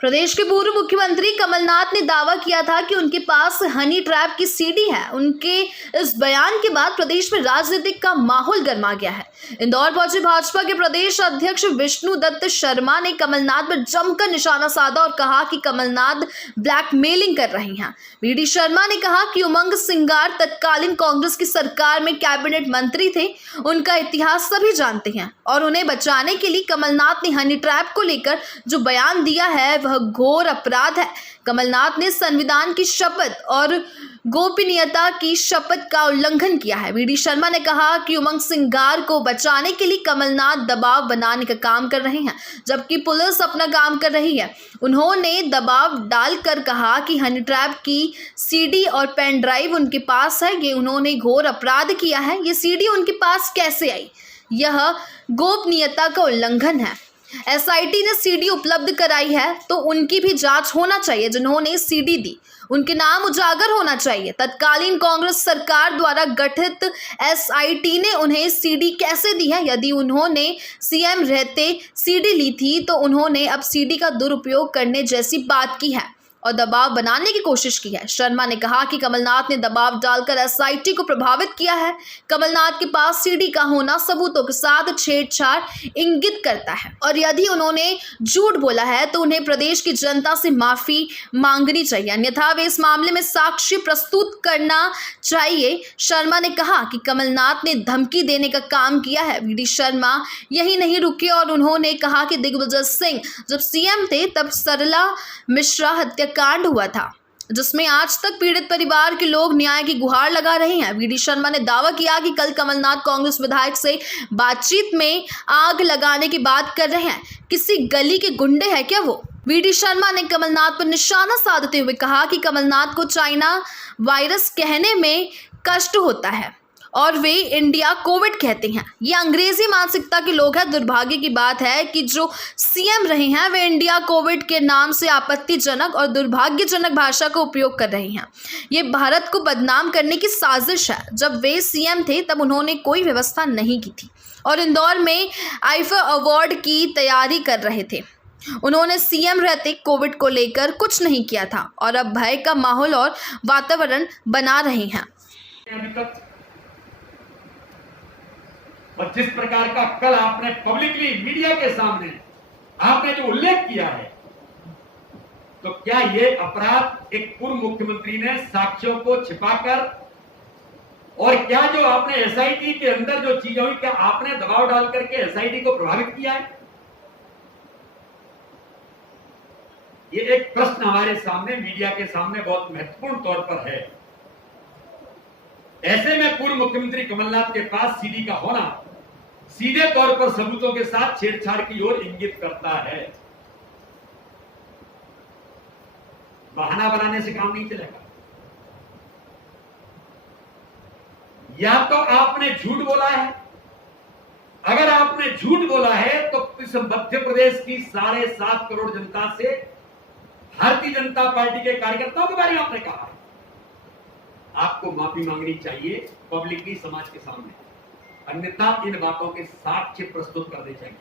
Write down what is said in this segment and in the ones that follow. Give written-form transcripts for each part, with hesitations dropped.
प्रदेश के पूर्व मुख्यमंत्री कमलनाथ ने दावा किया था कि उनके पास हनी ट्रैप की सीडी है। उनके इस बयान के बाद प्रदेश में राजनीतिक का माहौल गर्मा गया है। इंदौर पहुंचे भाजपा के प्रदेश अध्यक्ष विष्णु दत्त शर्मा ने कमलनाथ पर जमकर निशाना साधा और कहा कि कमलनाथ ब्लैकमेलिंग कर रहे हैं। वीडी शर्मा ने कहा कि उमंग सिंगार तत्कालीन कांग्रेस की सरकार में कैबिनेट मंत्री थे। उनका इतिहास सभी जानते हैं और उन्हें बचाने के लिए कमलनाथ ने हनी ट्रैप को लेकर जो बयान दिया है वह घोर अपराध है। कमलनाथ ने संविधान की शपथ और गोपनीयता की शपथ का उल्लंघन किया है। वीडी शर्मा ने कहा कि उमंग सिंगार को बचाने के लिए कमलनाथ दबाव बनाने का काम कर रहे हैं, जबकि पुलिस अपना काम कर रही है। उन्होंने दबाव डालकर कहा कि हनी ट्रैप की सीडी और पेन ड्राइव उनके पास है। ये उन्होंने घोर अपराध किया है। ये सीडी उनके पास कैसे आई? यह गोपनीयता का उल्लंघन है। एसआईटी ने सीडी उपलब्ध कराई है तो उनकी भी जांच होना चाहिए। जिन्होंने सीडी दी उनके नाम उजागर होना चाहिए। तत्कालीन कांग्रेस सरकार द्वारा गठित एसआईटी ने उन्हें सीडी कैसे दी है? यदि उन्होंने सीएम रहते सीडी ली थी तो उन्होंने अब सीडी का दुरुपयोग करने जैसी बात की है और दबाव बनाने की कोशिश की है। शर्मा ने कहा कि कमलनाथ ने दबाव डालकर एसआईटी को प्रभावित किया है। कमलनाथ के पास सीडी का होना सबूतों के साथ छेड़छाड़ इंगित करता है और यदि उन्होंने झूठ बोला है तो उन्हें प्रदेश की जनता से माफी मांगनी चाहिए, अन्यथा वे इस मामले में साक्ष्य प्रस्तुत करना चाहिए। शर्मा ने कहा कि कमलनाथ ने धमकी देने का काम किया है। वीडी शर्मा यही नहीं रुके और उन्होंने कहा कि दिग्विजय सिंह जब सीएम थे तब सरला मिश्रा हत्याकांड हुआ था, जिसमें आज तक पीड़ित परिवार के लोग न्याय की गुहार लगा रहे हैं। वीडी शर्मा ने दावा किया कि कल कमलनाथ कांग्रेस विधायक से बातचीत में आग लगाने की बात कर रहे हैं। किसी गली के गुंडे हैं क्या वो? वीडी शर्मा ने कमलनाथ पर निशाना साधते हुए कहा कि कमलनाथ को चाइना वायरस कहने में कष्ट होता है और वे इंडिया कोविड कहते हैं। ये अंग्रेजी मानसिकता के लोग हैं। दुर्भाग्य की बात है कि जो सीएम रहे हैं वे इंडिया कोविड के नाम से आपत्तिजनक और दुर्भाग्यजनक भाषा का उपयोग कर रहे हैं। ये भारत को बदनाम करने की साजिश है। जब वे सीएम थे तब उन्होंने कोई व्यवस्था नहीं की थी और इंदौर में आईफा अवार्ड की तैयारी कर रहे थे। उन्होंने सीएम रहते कोविड को लेकर कुछ नहीं किया था और अब भय का माहौल और वातावरण बना रहे हैं। और जिस प्रकार का कल आपने पब्लिकली मीडिया के सामने आपने जो उल्लेख किया है, तो क्या ये अपराध एक पूर्व मुख्यमंत्री ने साक्ष्यों को छिपाकर और क्या जो आपने एसआईटी के अंदर जो चीजें हुई, क्या आपने दबाव डाल करके एसआईटी को प्रभावित किया है? ये एक प्रश्न हमारे सामने मीडिया के सामने बहुत महत्वपूर्ण तौर पर है। ऐसे में पूर्व मुख्यमंत्री कमलनाथ के पास सीडी का होना सीधे तौर पर सबूतों के साथ छेड़छाड़ की ओर इंगित करता है। बहाना बनाने से काम नहीं चलेगा। या तो आपने झूठ बोला है। अगर आपने झूठ बोला है तो इस मध्य प्रदेश की 7.5 करोड़ जनता से भारतीय जनता पार्टी के कार्यकर्ताओं के बारे में आपने कहा है, आपको माफी मांगनी चाहिए पब्लिकली समाज के सामने, अन्यथा इन बातों के साक्ष्य प्रस्तुत करने चाहिए।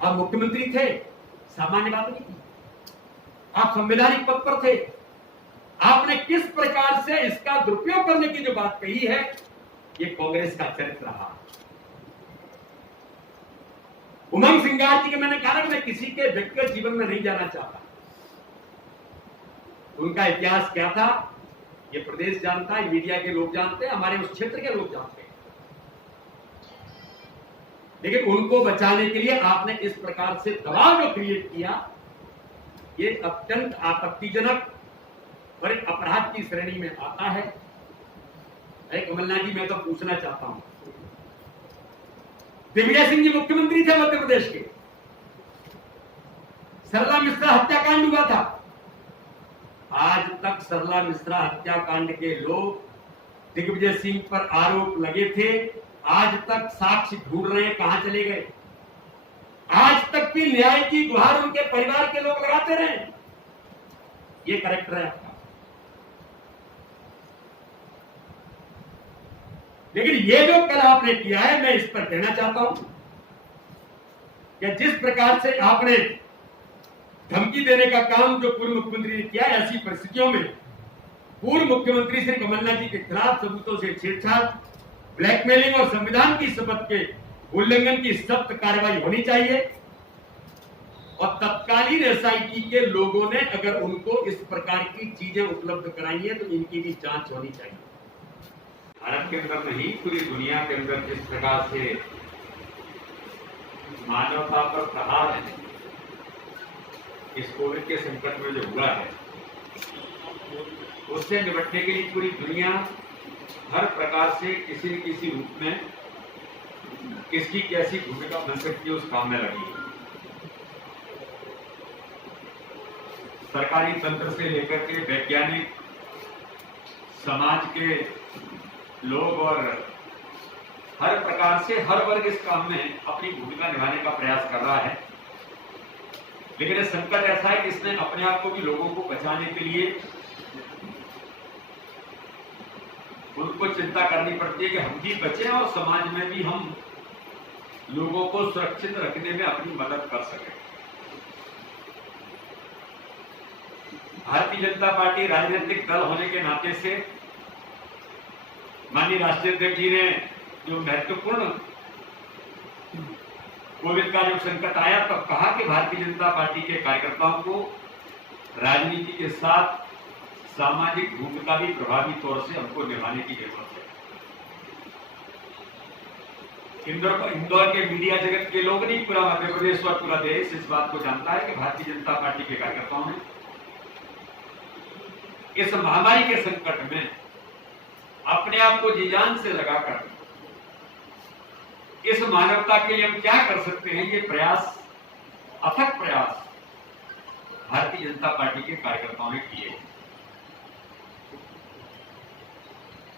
आप मुख्यमंत्री थे, सामान्य बात नहीं थी। आप संवैधानिक पद पर थे। आपने किस प्रकार से इसका दुरुपयोग करने की जो बात कही है, ये कांग्रेस का चरित्र रहा। उमंग सिंगार जी के मैंने कहा कि मैं किसी के व्यक्तिगत जीवन में नहीं जाना चाहता। उनका इतिहास क्या था ये प्रदेश जानता है, मीडिया के लोग जानते हैं, हमारे उस क्षेत्र के लोग जानते हैं। लेकिन उनको बचाने के लिए आपने इस प्रकार से दबाव जो क्रिएट किया, ये अत्यंत आपत्तिजनक और एक अपराध की श्रेणी में आता है। कमलनाथ जी, मैं तो पूछना चाहता हूं, दिग्विजय सिंह जी मुख्यमंत्री थे मध्य प्रदेश के, सरला मिश्रा हत्याकांड हुआ था। आज तक सरला मिश्रा हत्याकांड के लोग दिग्विजय सिंह पर आरोप लगे थे, आज तक साक्ष्य ढूंढ रहे हैं, कहां चले गए? आज तक भी न्याय की गुहार उनके परिवार के लोग लगाते रहे। ये करेक्टर है आपका। लेकिन ये जो कल आपने किया है, मैं इस पर कहना चाहता हूं कि जिस प्रकार से आपने धमकी देने का काम जो पूर्व मुख्यमंत्री ने किया, ऐसी परिस्थितियों में पूर्व मुख्यमंत्री श्री कमलनाथ जी के खिलाफ सबूतों से छेड़छाड़, ब्लैकमेलिंग और संविधान की शपथ के उल्लंघन की सख्त कार्रवाई होनी चाहिए। और तत्कालीन एसआईटी के लोगों ने अगर उनको इस प्रकार की चीजें उपलब्ध कराई है तो इनकी भी जांच होनी चाहिए। भारत के अंदर नहीं, पूरी दुनिया के अंदर जिस प्रकार से मानवता पर प्रहार है इस कोविड के संकट में जो हुआ है, उससे निपटने के लिए पूरी दुनिया हर प्रकार से किसी न किसी रूप में किसकी कैसी भूमिका बन सकती है उस काम में लगी है। सरकारी तंत्र से लेकर के वैज्ञानिक, समाज के लोग और हर प्रकार से हर वर्ग इस काम में अपनी भूमिका निभाने का प्रयास कर रहा है। लेकिन यह संकट ऐसा है कि इसमें अपने आप को भी लोगों को बचाने के लिए उनको चिंता करनी पड़ती है कि हम भी बचें और समाज में भी हम लोगों को सुरक्षित रखने में अपनी मदद कर सकें। भारतीय जनता पार्टी राजनीतिक दल होने के नाते से माननीय राष्ट्रीय अध्यक्ष जी ने जो महत्वपूर्ण कोविड का जो संकट आया तब कहा कि भारतीय जनता पार्टी के कार्यकर्ताओं को राजनीति के साथ सामाजिक भूमिका भी प्रभावी तौर से हमको निभाने की जरूरत है। इंदौर के मीडिया जगत के लोग नहीं, पूरा मध्य प्रदेश और पूरा देश इस बात को जानता है कि भारतीय जनता पार्टी के कार्यकर्ताओं ने इस महामारी के संकट में अपने आप को जी जान से लगाकर इस मानवता के लिए हम क्या कर सकते हैं, ये प्रयास, अथक प्रयास भारतीय जनता पार्टी के कार्यकर्ताओं ने किए।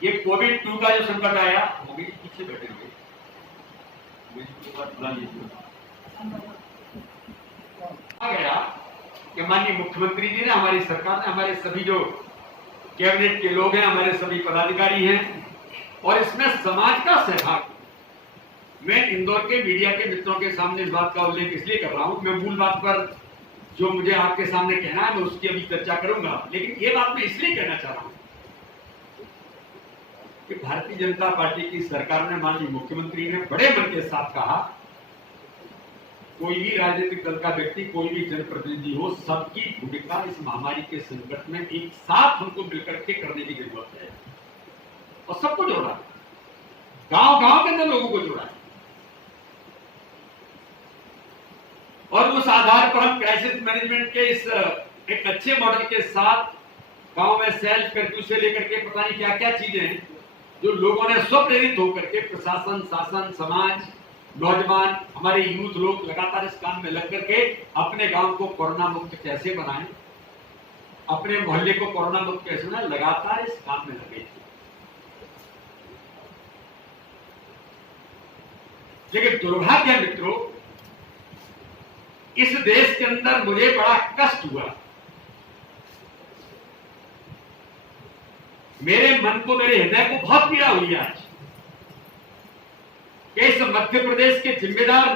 ये कोविड-2 का जो संकट आया, वो भी पीछे बैठे हुए आ गया कि माननीय मुख्यमंत्री जी ने, हमारी सरकार ने, हमारे सभी जो कैबिनेट के लोग हैं, हमारे सभी पदाधिकारी हैं और इसमें समाज का सहभाग। मैं इंदौर के मीडिया के मित्रों के सामने इस बात का उल्लेख इसलिए कर रहा हूं, मैं मूल बात पर जो मुझे आपके सामने कहना है मैं उसकी अभी चर्चा करूंगा, लेकिन ये बात मैं इसलिए कहना चाह रहा हूं कि भारतीय जनता पार्टी की सरकार ने, माननीय मुख्यमंत्री ने बड़े मन के साथ कहा, कोई भी राजनीतिक दल का व्यक्ति, कोई भी जनप्रतिनिधि हो, सबकी भूमिका इस महामारी के संकट में एक साथ हमको मिलकर के करने की जरूरत है और सबको जोड़ा, गांव-गांव के अंदर लोगों को जोड़ा है। और उस आधार पर हम क्राइसिस मैनेजमेंट के इस एक अच्छे मॉडल के साथ गांव में सेल्फ कर्फ्यू से लेकर के पता नहीं क्या क्या चीजें हैं जो लोगों ने स्वप्रेरित होकर के, प्रशासन, शासन, समाज, नौजवान, हमारे यूथ लोग लगातार इस काम में लग करके अपने गांव को कोरोना मुक्त कैसे बनाएं, अपने मोहल्ले को कोरोना मुक्त कैसे बनाएं, लगातार इस काम में लगे। लेकिन दुर्भाग्य मित्रों, इस देश के अंदर मुझे बड़ा कष्ट हुआ। मेरे मन को, मेरे हृदय को बहुत पीड़ा हुई आज कि इस मध्य प्रदेश के जिम्मेदार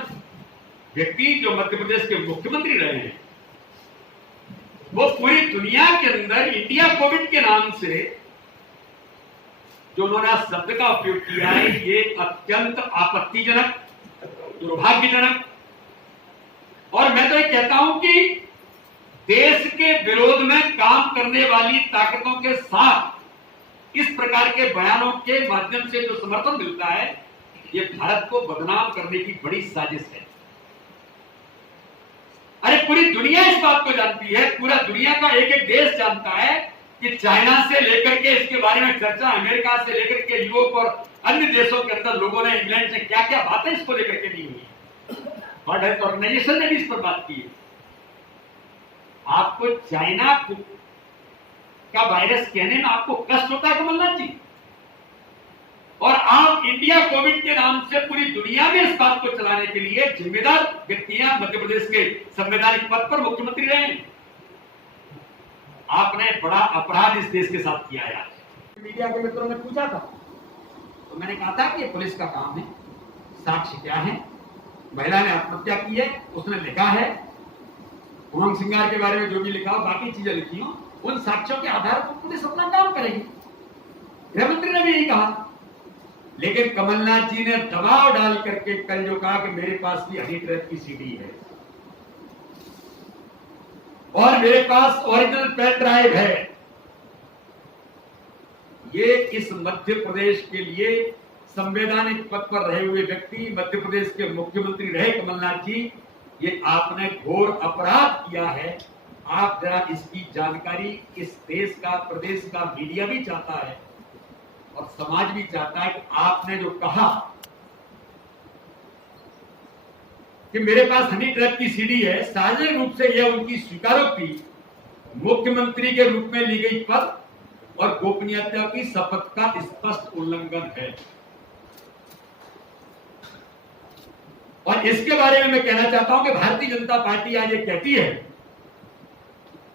व्यक्ति, जो मध्य प्रदेश के मुख्यमंत्री रहे हैं, वो पूरी दुनिया के अंदर इंडिया कोविड के नाम से जो उन्होंने शब्द का उपयोग किया है, ये अत्यंत आपत्तिजनक, दुर्भाग्यजनक, और मैं तो ये कहता हूं कि देश के विरोध में काम करने वाली ताकतों के साथ इस प्रकार के बयानों के माध्यम से जो समर्थन मिलता है, ये भारत को बदनाम करने की बड़ी साजिश है। अरे पूरी दुनिया इस बात को जानती है, पूरा दुनिया का एक एक देश जानता है कि चाइना से लेकर के इसके बारे में चर्चा, अमेरिका से लेकर के यूरोप और अन्य देशों के अंदर लोगों ने, इंग्लैंड से क्या क्या बातें इसको लेकर के दी हुई है। वर्ल्ड हेल्थ ऑर्गेनाइजेशन ने भी इस पर बात की है। आपको चाइना का वायरस कहने में आपको कष्ट होता है कमलनाथ जी, और आप इंडिया कोविड के नाम से पूरी दुनिया में इस बात को चलाने के लिए जिम्मेदार व्यक्तियां मध्य प्रदेश के संवैधानिक पद पर मुख्यमंत्री रहे हैं। आपने बड़ा अपराध इस देश के साथ किया है। मीडिया के मित्रों ने पूछा था तो मैंने कहा था कि पुलिस का काम है, साक्ष्य क्या है, महिला ने आत्महत्या की है, उसने लिखा है, उमंग सिंगार के बारे में जो भी लिखा हो, बाकी चीजें लिखी हो, उन साक्ष्यों के आधार पर पुलिस अपना काम करेगी। गृह मंत्री ने भी यही कहा। लेकिन कमलनाथ जी ने दबाव डाल करके कल जो कहा कि मेरे पास भी हनी ट्रैप की सीडी है और मेरे पास ओरिजिनल पेन ड्राइव है, ये इस मध्य प्रदेश के लिए संवैधानिक पद पर रहे हुए व्यक्ति, मध्य प्रदेश के मुख्यमंत्री रहे कमलनाथ जी, ये आपने घोर अपराध किया है। आप जरा इसकी जानकारी इस देश का, प्रदेश का मीडिया भी चाहता है और समाज भी चाहता है कि आपने जो कहा कि मेरे पास हनी ट्रैप की सीडी है, सार्वजनिक रूप से यह उनकी स्वीकारोक्ति मुख्यमंत्री के रूप में ली गई पद और गोपनीयता की शपथ का स्पष्ट उल्लंघन है। और इसके बारे में मैं कहना चाहता हूं कि भारतीय जनता पार्टी आज ये कहती है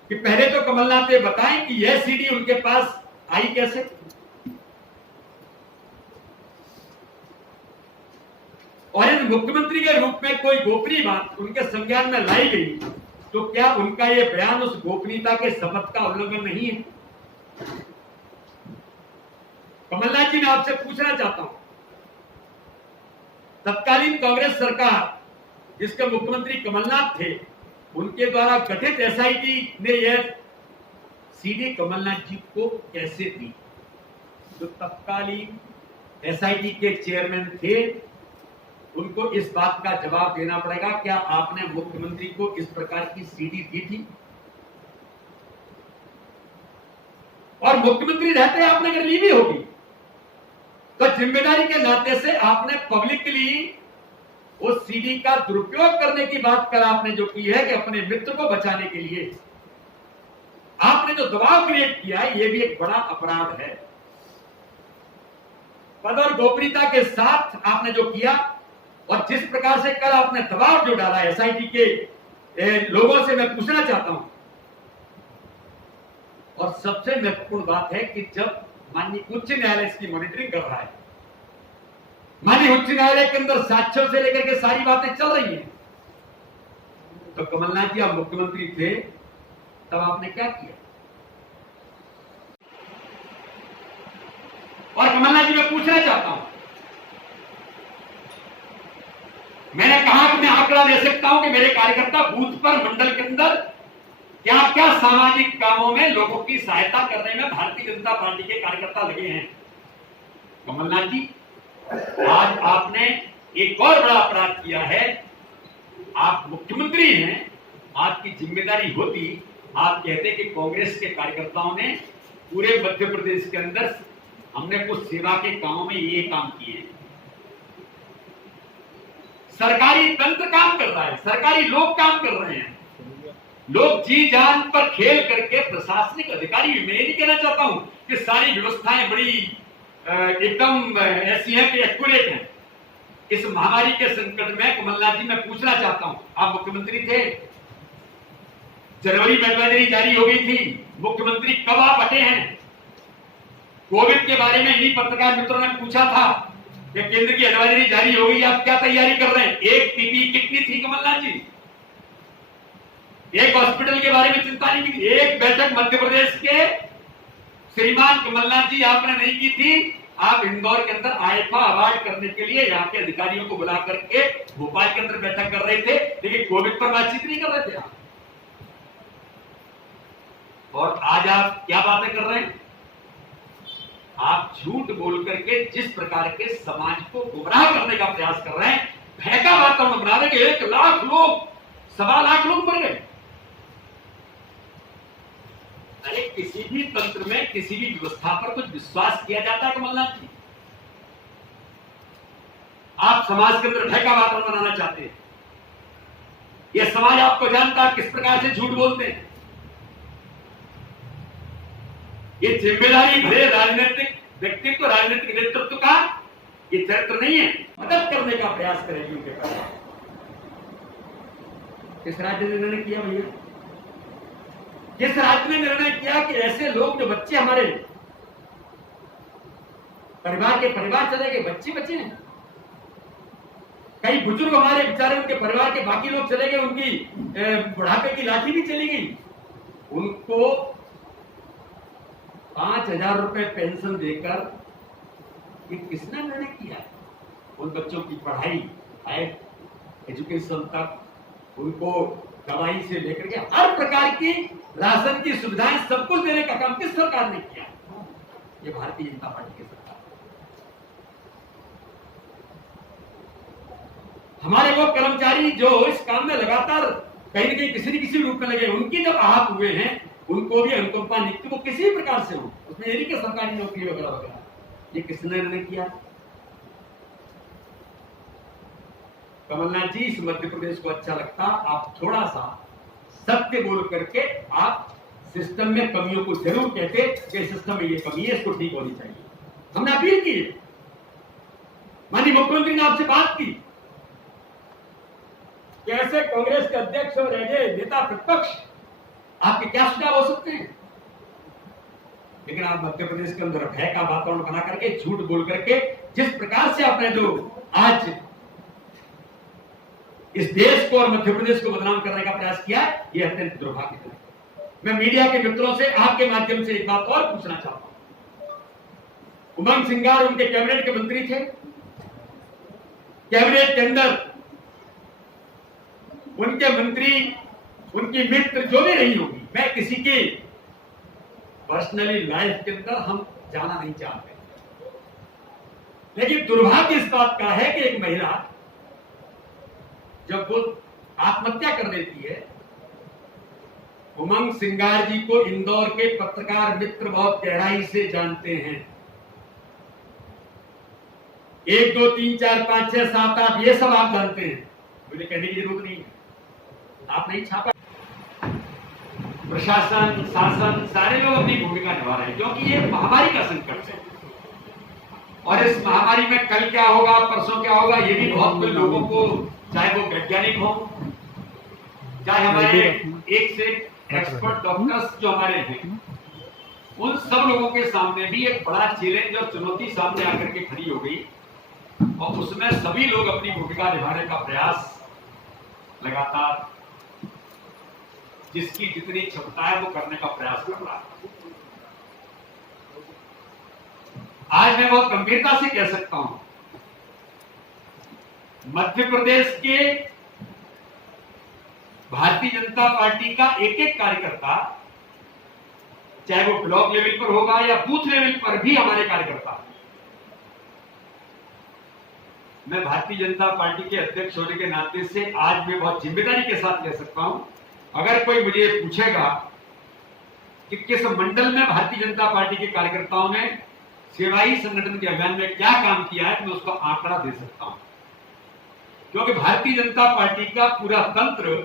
कि पहले तो कमलनाथ ये बताएं कि यह सीडी उनके पास आई कैसे, और इस मुख्यमंत्री के रूप में कोई गोपनीय बात उनके संज्ञान में लाई गई तो क्या उनका यह बयान उस गोपनीयता के शपथ का उल्लंघन नहीं है? कमलनाथ जी, मैं आपसे पूछना चाहता हूं, तत्कालीन कांग्रेस सरकार जिसके मुख्यमंत्री कमलनाथ थे, उनके द्वारा गठित एसआईटी ने यह सीडी कमलनाथ जी को कैसे दी? जो तत्कालीन एसआईटी के चेयरमैन थे, उनको इस बात का जवाब देना पड़ेगा, क्या आपने मुख्यमंत्री को इस प्रकार की सीडी दी थी? और मुख्यमंत्री रहते आपने अगर ली भी होगी तो जिम्मेदारी के नाते से आपने पब्लिकली उस सीडी का दुरुपयोग करने की बात कर आपने जो की है कि अपने मित्र को बचाने के लिए आपने जो दबाव क्रिएट किया है, यह भी एक बड़ा अपराध है। पद और गोपनीयता के साथ आपने जो किया और जिस प्रकार से कल आपने दबाव जो डाला एसआईटी के लोगों से, मैं पूछना चाहता हूं, और सबसे महत्वपूर्ण बात है कि जब माननीय उच्च न्यायालय इसकी मॉनिटरिंग कर रहा है, माननीय उच्च न्यायालय के अंदर साक्ष्यों से लेकर के सारी बातें चल रही हैं, तो कमलनाथ जी आप मुख्यमंत्री थे, तब आपने क्या किया? और कमलनाथ जी मैं पूछना चाहता हूं, मैंने कहा कि मैं आंकड़ा दे सकता हूं कि मेरे कार्यकर्ता बूथ पर, मंडल के अंदर क्या क्या सामाजिक कामों में लोगों की सहायता करने में भारतीय जनता पार्टी के कार्यकर्ता लगे हैं। कमलनाथ जी, आज आपने एक और बड़ा अपराध किया है। आप मुख्यमंत्री हैं, आपकी जिम्मेदारी होती, आप कहते कि कांग्रेस के कार्यकर्ताओं ने पूरे मध्य प्रदेश के अंदर हमने कुछ सेवा के कामों में ये काम किए। सरकारी तंत्र काम कर रहा है, सरकारी लोग काम कर रहे हैं, लोग जी जान पर खेल करके, प्रशासनिक अधिकारी भी, मैं नहीं कहना चाहता हूं कि सारी व्यवस्थाएं बड़ी एकदम ऐसी हैं कि एक्यूरेट हैं। इस महामारी के संकट में कमलनाथ जी मैं पूछना चाहता हूं, आप मुख्यमंत्री थे, जनवरी में एडवाइजरी जारी हो गई थी, मुख्यमंत्री कब आप हटे हैं? कोविड के बारे में इन्हीं पत्रकार मित्रों ने पूछा था कि केंद्र की एडवाइजरी जारी हो गई, आप क्या तैयारी कर रहे हैं? एक पीपीई कितनी थी कमलनाथ जी? एक हॉस्पिटल के बारे में चिंता नहीं की, एक बैठक मध्य प्रदेश के श्रीमान कमलनाथ जी आपने नहीं की थी। आप इंदौर के अंदर आईफा अवार्ड करने के लिए यहाँ के अधिकारियों को बुला करके भोपाल के अंदर बैठक कर रहे थे, लेकिन कोविड पर बातचीत नहीं कर रहे थे आप। और आज आप क्या बातें कर रहे हैं? आप झूठ बोल करके जिस प्रकार के समाज को गुमराह करने का प्रयास कर रहे हैं, भय का वातावरण बना रहे हैं। 1 लाख लोग, 1.25 लाख लोग मर गए। अरे किसी भी तंत्र में, किसी भी व्यवस्था पर कुछ विश्वास किया जाता है कमलनाथ जी? आप समाज के अंदर भय का वातावरण बनाना चाहते हैं। यह समाज आपको जानता है किस प्रकार से झूठ बोलते हैं। ये जिम्मेदारी भरे राजनीतिक व्यक्तित्व, राजनीतिक नेतृत्व का ये चरित्र नहीं है। मदद करने का प्रयास करेगी उनके पास। किस राज्य ने निर्णय किया भैया? किस राज्य ने निर्णय किया कि ऐसे लोग, जो बच्चे हमारे परिवार के परिवार चले गए, बच्चे हैं, कई बुजुर्ग हमारे बेचारे, उनके परिवार के बाकी लोग चले गए, उनकी बुढ़ापे की लाठी भी चली गई, उनको 5,000 रुपए पेंशन देकर ये किसने निर्णय किया? उन बच्चों की पढ़ाई, एजुकेशन तक, उनको दवाई से लेकर के हर प्रकार की राशन की सुविधाएं सब कुछ देने का काम किस सरकार ने किया? ये भारतीय जनता पार्टी की सरकार। हमारे वो कर्मचारी जो इस काम में लगातार कहीं न कहीं किसी न किसी रूप में लगे, उनकी जब आहत हुए हैं, उनको भी अनुकंपा नियुक्ति वो किसी प्रकार से हो, उसमें यही कि सरकारी नौकरी वगैरह वगैरह, ये किसने निर्णय किया? कमलनाथ जी, इस मध्य प्रदेश को अच्छा लगता आप थोड़ा सा सत्य बोल करके आप सिस्टम में कमियों को जरूर कहते कि सिस्टम में ये कमी है, इसको ठीक होनी चाहिए। हमने अपील की, माननीय मुख्यमंत्री ने आपसे बात की, कैसे कांग्रेस के अध्यक्ष और नेता प्रतिपक्ष आपके क्या सुझाव हो सकते हैं, लेकिन आप मध्य प्रदेश के अंदर भय का वातावरण बना करके, झूठ बोल करके, जिस प्रकार से आपने जो आज इस देश को और मध्य प्रदेश को बदनाम करने का प्रयास किया, यह अत्यंत दुर्भाग्यजनक है। मैं मीडिया के मित्रों से आपके माध्यम से एक बात और पूछना चाहता हूं। उमंग सिंगार उनके कैबिनेट के मंत्री थे, कैबिनेट के अंदर उनके मंत्री, उनकी मित्र जो भी रही होगी, मैं किसी की पर्सनली लाइफ के अंदर हम जाना नहीं चाहते, लेकिन दुर्भाग्य इस बात का है कि एक महिला जब वो आत्महत्या कर देती है, उमंग सिंगार जी को इंदौर के पत्रकार मित्र बहुत गहराई से जानते हैं। 1, 2, 3, 4, 5, 6, 7, 8 ये सब आप जानते हैं, मुझे कहने की जरूरत नहीं है, आप नहीं छापा। प्रशासन, शासन सारे लोग अपनी भूमिका निभा रहे हैं, क्योंकि ये महामारी का संकट है और इस महामारी में कल क्या होगा, परसों क्या होगा, ये भी बहुत कुछ लोगों को, चाहे वो वैज्ञानिक हो, चाहे हमारे एक से एक्सपर्ट डॉक्टर्स जो हमारे हैं, उन सब लोगों के सामने भी एक बड़ा चैलेंज और चुनौती सामने आकर के खड़ी हो गई और उसमें सभी लोग अपनी भूमिका निभाने का प्रयास लगातार, जिसकी जितनी क्षमता है वो करने का प्रयास कर रहा है। आज मैं बहुत गंभीरता से कह सकता हूं, मध्य प्रदेश के भारतीय जनता पार्टी का एक एक कार्यकर्ता, चाहे वो ब्लॉक लेवल पर होगा या बूथ लेवल पर भी हमारे कार्यकर्ता, मैं भारतीय जनता पार्टी के अध्यक्ष होने के नाते से आज मैं बहुत जिम्मेदारी के साथ कह सकता हूं, अगर कोई मुझे पूछेगा कि किस मंडल में भारतीय जनता पार्टी के कार्यकर्ताओं ने सेवाई संगठन के अभियान में क्या काम किया है, मैं उसका आंकड़ा दे सकता हूं, क्योंकि भारतीय जनता पार्टी का पूरा तंत्र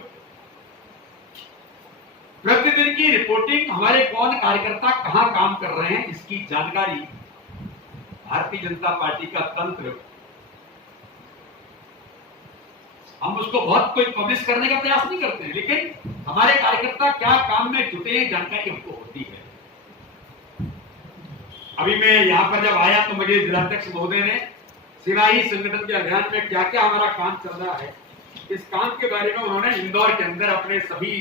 प्रतिदिन की रिपोर्टिंग, हमारे कौन कार्यकर्ता कहां काम कर रहे हैं, इसकी जानकारी भारतीय जनता पार्टी का तंत्र, हम उसको बहुत कोई पब्लिश करने का प्रयास नहीं करते हैं, लेकिन हमारे कार्यकर्ता क्या काम में जुटे हैं, जानकारी हमको होती है। अभी मैं यहां पर जब आया तो मुझे जिलाध्यक्ष महोदय ने सिवाही संगठन के अभियान में क्या क्या हमारा काम चल रहा है, इस काम के बारे में उन्होंने इंदौर के अंदर अपने सभी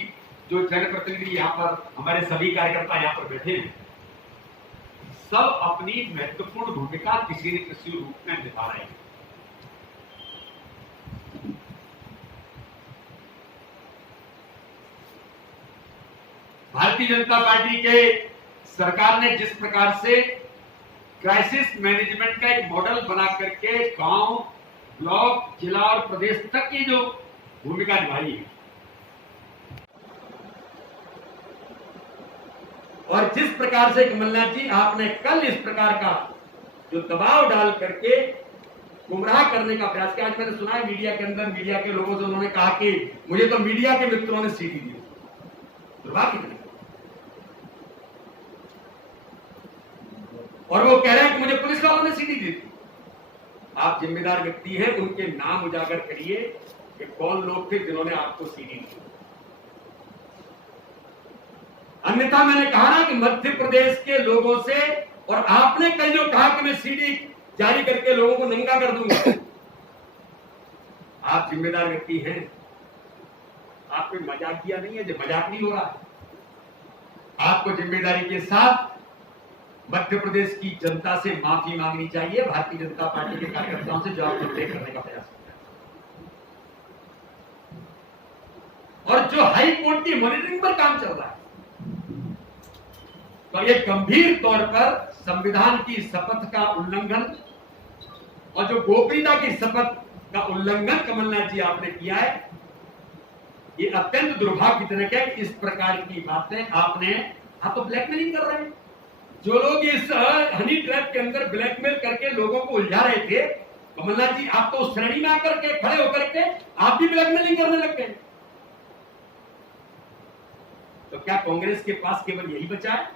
जो जनप्रतिनिधि यहाँ पर, हमारे सभी कार्यकर्ता यहाँ पर बैठे हैं, सब अपनी महत्वपूर्ण भूमिका किसी न किसी रूप में निभा रहे हैं। भारतीय जनता पार्टी के सरकार ने जिस प्रकार से क्राइसिस मैनेजमेंट का एक मॉडल बना करके गांव, ब्लॉक, जिला और प्रदेश तक की जो भूमिका निभाई है, और जिस प्रकार से कमलनाथ जी आपने कल इस प्रकार का जो दबाव डाल करके गुमराह करने का प्रयास किया, आज मैंने सुना है मीडिया के अंदर, मीडिया के लोगों से उन्होंने कहा कि मुझे तो मीडिया के मित्रों ने सीटी दी, दुर्भाग्य। और वो कह रहे हैं कि मुझे पुलिस वालों ने सीटी दी थी। आप जिम्मेदार व्यक्ति हैं, उनके नाम उजागर करिए कि कौन लोग थे जिन्होंने आपको सीटी दी। अन्यथा मैंने कहा ना कि मध्य प्रदेश के लोगों से, और आपने कल जो कहा कि मैं सीडी जारी करके लोगों को नंगा कर दूंगा, आप जिम्मेदार व्यक्ति हैं, आप कोई मजाक किया नहीं है, जो मजाक नहीं हो रहा है। आपको जिम्मेदारी के साथ मध्य प्रदेश की जनता से माफी मांगनी चाहिए, भारतीय जनता पार्टी के कार्यकर्ताओं से, जो आपको तय करने का प्रयास किया और जो हाई कोर्ट की मॉनिटरिंग पर काम चल रहा है। तो ये गंभीर तौर पर संविधान की शपथ का उल्लंघन और जो गोपनीयता की शपथ का उल्लंघन कमलनाथ जी आपने किया है, ये अत्यंत दुर्भाग्यजनक है कि इस प्रकार की बातें आप तो ब्लैकमेलिंग कर रहे हैं। जो लोग इस हनी ट्रैप के अंदर ब्लैकमेल करके लोगों को उलझा रहे थे, कमलनाथ जी आप तो उस श्रेणी में आकर के खड़े होकर के आप भी ब्लैकमेलिंग करने लग गए। तो क्या कांग्रेस के पास केवल यही बचा है?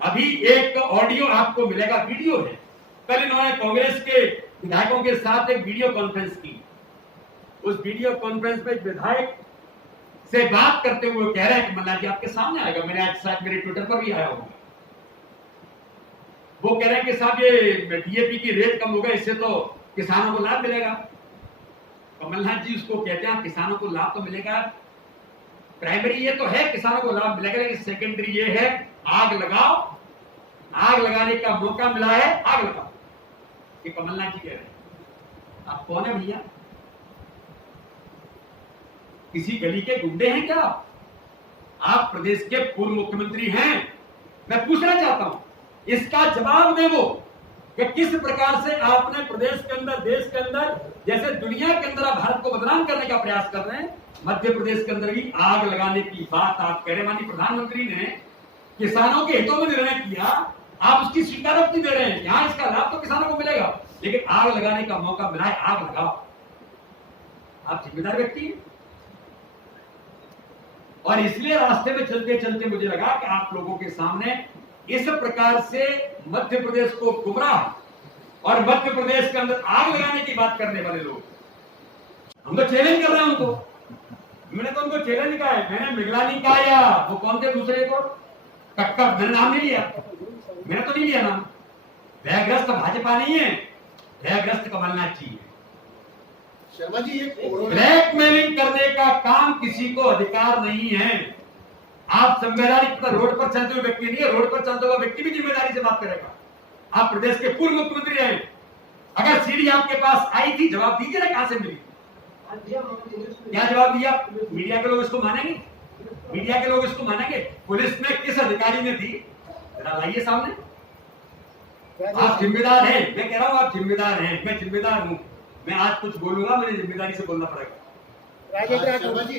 अभी एक ऑडियो आपको मिलेगा, वीडियो है। कल इन्होंने कांग्रेस के विधायकों के साथ एक वीडियो कॉन्फ्रेंस की। उस वीडियो कॉन्फ्रेंस में विधायक से बात करते हुए कह रहे हैं कि मल्ला जी आपके सामने आएगा, मैंने आज शायद मेरे ट्विटर पर भी आया होगा। वो कह रहे हैं कि साहब ये डीएपी की रेट कम होगा, इससे तो किसानों को लाभ मिलेगा। कमलनाथ जी उसको कहते हैं किसानों को लाभ तो मिलेगा, प्राइमरी ये तो है किसानों को लाभ मिलेगा, लेकिन सेकेंडरी ये है आग लगाओ, आग लगाने का मौका मिला है, आग लगाओ। ये कमलनाथ जी कह रहे हैं। आप कौन है भैया? किसी गली के गुंडे हैं क्या? आप प्रदेश के पूर्व मुख्यमंत्री हैं। मैं पूछना चाहता हूं, इसका जवाब दे वो कि किस प्रकार से आपने प्रदेश के अंदर, देश के अंदर, जैसे दुनिया के अंदर आप भारत को बदनाम करने का प्रयास कर रहे हैं, मध्य प्रदेश के अंदर भी आग लगाने की बात आप कह रहे हैं। माननीय प्रधानमंत्री ने किसानों के हितों में निर्णय किया, आप उसकी स्वीकारोक्ति दे रहे हैं। यहां इसका लाभ तो किसानों को मिलेगा, लेकिन आग लगाने का मौका मिला है, आग लगाओ। आप जिम्मेदार व्यक्ति हैं और इसलिए रास्ते में चलते चलते मुझे लगा कि आप लोगों के सामने इस प्रकार से मध्य प्रदेश को गुमराह और मध्य प्रदेश के अंदर आग लगाने की बात करने वाले लोग, हम तो चैलेंज कर रहे हैं उनको। मैंने तो उनको चैलेंज कहा है, मैंने मिगलानी कहा या वो कौन थे दूसरे को कक्कर, मैंने नाम नहीं लिया, मैंने तो नहीं लिया नाम। भयग्रस्त भाजपा नहीं है, भयग्रस्त कमलनाथ जी है। शर्मा जी, ये ब्लैकमेलिंग करने का काम किसी को अधिकार नहीं है। आप संवैधानिक रोड पर चलते हुए व्यक्ति नहीं है, रोड पर चलते हुआ व्यक्ति भी जिम्मेदारी से बात करेगा। आप प्रदेश के पूर्व मुख्यमंत्री रहे, अगर सीडी आपके पास आई थी, जवाब दीजिए ना, कहां से मिली? क्या जवाब दिया? मीडिया के लोग इसको मानेंगे? मीडिया के लोग इसको मानेंगे? पुलिस में किस अधिकारी ने दी? जरा लाइए सामने। आप जिम्मेदार हैं, मैं कह रहा हूं आप जिम्मेदार हैं, मैं जिम्मेदार हूं। मैं आज कुछ बोलूंगा, मुझे जिम्मेदारी से बोलना पड़ेगा। शर्मा जी,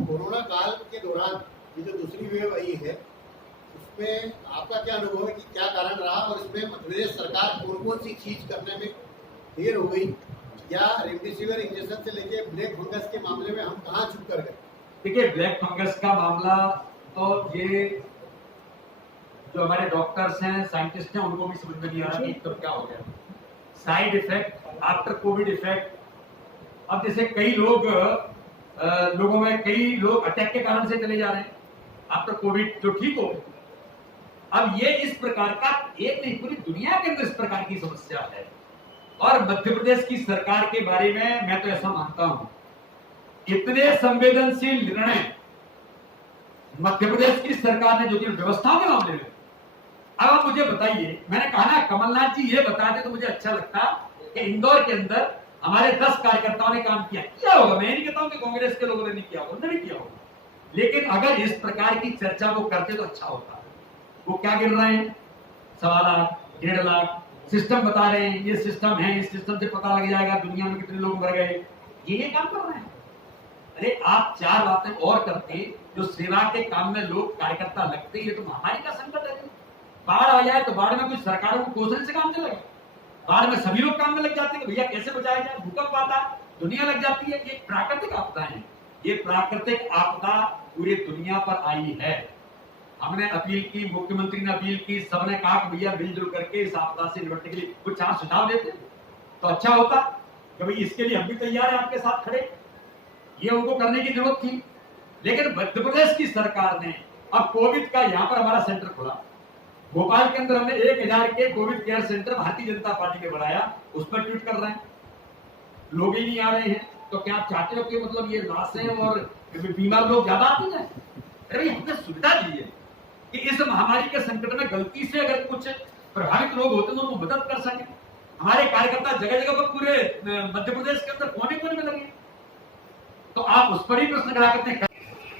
कोरोना काल के दौरान ये जो दूसरी वेव आई है, उसमें आपका क्या अनुभव है कि क्या कारण रहा और इसमें मध्य प्रदेश सरकार कौन कौन सी चीज करने में देर हो गई, या रेमडेसिविर इंजेक्शन से लेके ब्लैक फंगस के मामले में हम कहाँ चुप कर गए? देखिए, ब्लैक फंगस का मामला तो ये जो हमारे डॉक्टर्स हैं, साइंटिस्ट हैं, उनको भी समझ में नहीं आ रहा कि तो क्या हो गया। Side effect, after Covid effect. अब जैसे कई लोगों में कई लोग अटैक के कारण से चले जा रहे हैं आफ्टर कोविड, जो ठीक हो गए। अब ये इस प्रकार का एक नहीं, पूरी दुनिया के अंदर इस प्रकार की समस्या है। और मध्य प्रदेश की सरकार के बारे में मैं तो ऐसा मानता हूं, इतने संवेदनशील निर्णय मध्य प्रदेश की सरकार ने जो कि व्यवस्था के मामले में। अब आप मुझे बताइए, मैंने कहा ना कमलनाथ जी ये बताते तो मुझे अच्छा लगता कि इंदौर के अंदर हमारे 10 कार्यकर्ताओं ने काम किया होगा। मैं नहीं कहता हूं कि कांग्रेस के लोगों ने नहीं किया होगा, नहीं किया होगा, लेकिन अगर इस प्रकार की चर्चा वो करते तो अच्छा होता। वो क्या गिन रहे हैं? 1.25 लाख, 1.5 लाख सिस्टम बता रहे हैं, ये सिस्टम है, इस सिस्टम से पता लग जाएगा दुनिया में कितने लोग मर गए। ये काम कर रहे हैं। अरे आप 4 बातें और करते जो सेवा के काम में लोग कार्यकर्ता लगते। ये तो महामारी का संकट है। बाढ़ आ जाए तो बाढ़ में कुछ सरकारों को कोशिश से काम चलेगा, बाढ़ में सभी लोग काम में लग जाते हैं भैया कैसे बचाया जाए। भूकंप आता, दुनिया लग जाती है। ये प्राकृतिक आपदा है, ये प्राकृतिक आपदा पूरी दुनिया पर आई है। हमने अपील की, मुख्यमंत्री ने अपील की, सबने कहा कि भैया मिलजुल करके इस आपदा से निपटने के लिए कुछ 4 सुझाव देते तो अच्छा होता कि भाई इसके लिए हम भी तैयार हैं आपके साथ खड़े। ये उनको करने की जरूरत थी, लेकिन मध्य प्रदेश की सरकार ने अब कोविड का यहाँ पर हमारा सेंटर खुला, भोपाल के अंदर हमने 1000 के Covid care centre Bharatiya Janata party ने बनाया, उस पर ट्वीट कर रहे हैं, लोग ही नहीं आ रहे हैं। तो क्या आप चाहते हो कि मतलब ये लाशें और बीमार लोग ज्यादा आते हैं? अरे हमने सुविधा दी है कि इस महामारी के संकट में गलती से अगर कुछ प्रभावित लोग होते हैं तो उनको मदद कर सके। हमारे कार्यकर्ता जगह जगह पर पूरे मध्य प्रदेश के अंदर कोने कोने में लगे, तो आप उस पर ही प्रश्न खड़ा करते हैं।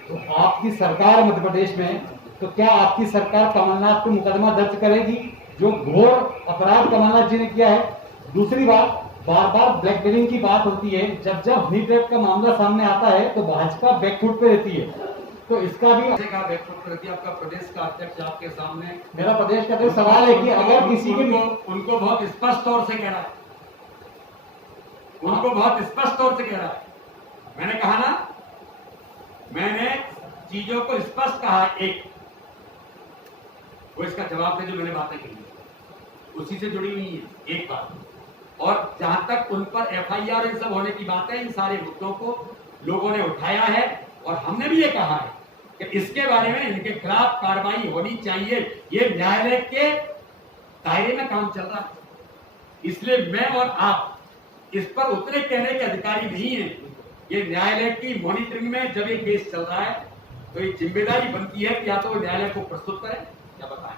तो आपकी सरकार मध्य प्रदेश में, तो क्या आपकी सरकार कमलनाथ पे मुकदमा दर्ज करेगी जो घोर अपराध कमलनाथ जी ने किया है? दूसरी बात, बार बार ब्लैकमेलिंग की बात होती है, जब जब हनी ट्रैप का मामला सामने आता है तो भाजपा बैकफुट पे रहती है, तो इसका भी बैकफुट पे रहती है। आपका प्रदेश का अध्यक्ष आपके सामने, मेरा प्रदेश का तो सवाल है कि अगर किसी के उनको बहुत स्पष्ट तौर से कह रहा है, उनको बहुत स्पष्ट तौर से कह रहा है। मैंने कहा ना, मैंने चीजों को स्पष्ट कहा, एक वो इसका जवाब दे जो मैंने बातें कही उसी से जुड़ी हुई है एक बात। और जहां तक उन पर एफआईआर इन सब होने की बात है, इन सारे मुद्दों को लोगों ने उठाया है और हमने भी ये कहा है कि इसके बारे में इनके खिलाफ कार्रवाई होनी चाहिए। ये न्यायालय के दायरे में काम चल रहा है, इसलिए मैं और आप इस पर उतने कहने के अधिकारी नहीं है। ये न्यायालय की मॉनिटरिंग में जब ये केस चल रहा है तो ये जिम्मेदारी बनती है कि या तो न्यायालय को प्रस्तुत करें या बताएं।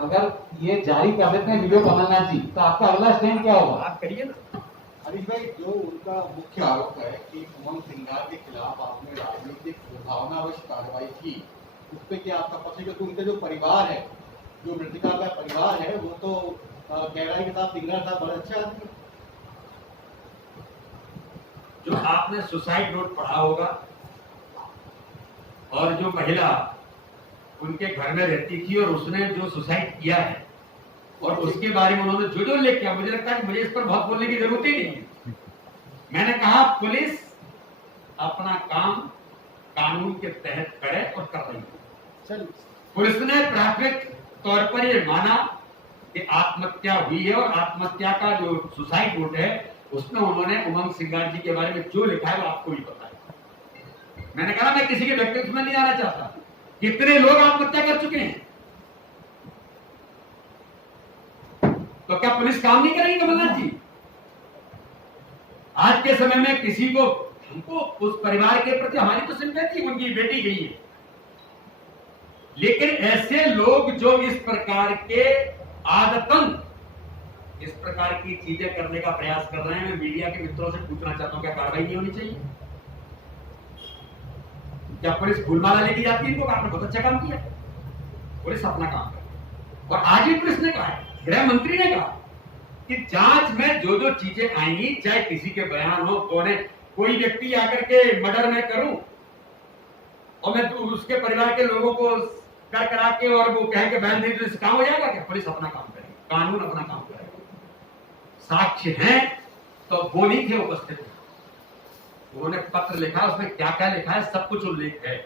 अगर ये जारी कर देते हैं वीडियो कमलनाथ जी, तो आपका अगला स्टैंड क्या होगा? आप करिए ना। हरीश भाई, जो उनका मुख्य आरोप है कि उमंग सिंगार के खिलाफ आपने राजनीतिक भावनावश कार्रवाई की, उस पर क्या आपका पक्ष है? क्योंकि उनके जो परिवार है, जो मृतका का परिवार है, वो तो कह रहा है कि साहब सिंगार साहब बड़े अच्छे आदमी। जो आपने सुसाइड नोट पढ़ा होगा और जो महिला उनके घर में रहती थी और उसने जो सुसाइड किया है और उसके बारे में उन्होंने जो लिख किया, मुझे लगता है कि मुझे इस पर बहुत बोलने की जरूरत ही नहीं है। मैंने कहा पुलिस अपना काम कानून के तहत करे और कर रही है। पुलिस ने प्राथमिक तौर पर यह माना कि आत्महत्या हुई है और आत्महत्या का जो सुसाइड नोट है उसमें उन्होंने उमंग सिंगार जी के बारे में जो लिखा है वो आपको भी पता है। मैंने कहा मैं किसी के व्यक्तित्व में नहीं आना चाहता, कितने लोग आत्महत्या कर चुके हैं, तो क्या पुलिस काम नहीं करेगी कमलनाथ जी? आज के समय में किसी को, हमको उस परिवार के प्रति हमारी तो सिंपैथी, उनकी बेटी गई है, लेकिन ऐसे लोग जो इस प्रकार के आदतन इस प्रकार की चीजें करने का प्रयास कर रहे हैं, मैं मीडिया के मित्रों से पूछना चाहता हूं क्या कार्रवाई नहीं होनी चाहिए? क्या पुलिस फूलमाला लेके जाती है इनको? आपने बहुत अच्छा काम किया, पुलिस अपना काम करे। और आज भी पुलिस ने कहा है, गृह मंत्री ने कहा कि जांच में जो जो चीजें आएंगी, चाहे किसी के बयान हो, कोई व्यक्ति आकर के मर्डर में करूं और मैं उसके परिवार के लोगों को कर करा के और वो कहे कि बयान नहीं तो काम हो जाएगा क्या? पुलिस अपना काम करेगी, कानून अपना काम करेगा। साक्ष्य हैं तो वो नहीं थे उपस्थित, उन्होंने पत्र लिखा, उसमें क्या क्या लिखा है सब कुछ उल्लेख है।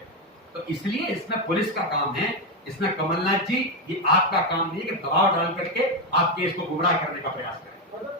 तो इसलिए इसमें पुलिस का काम है, इसमें कमलनाथ जी ये आपका काम नहीं है कि दबाव डाल करके आप केस को गुमराह करने का प्रयास करें।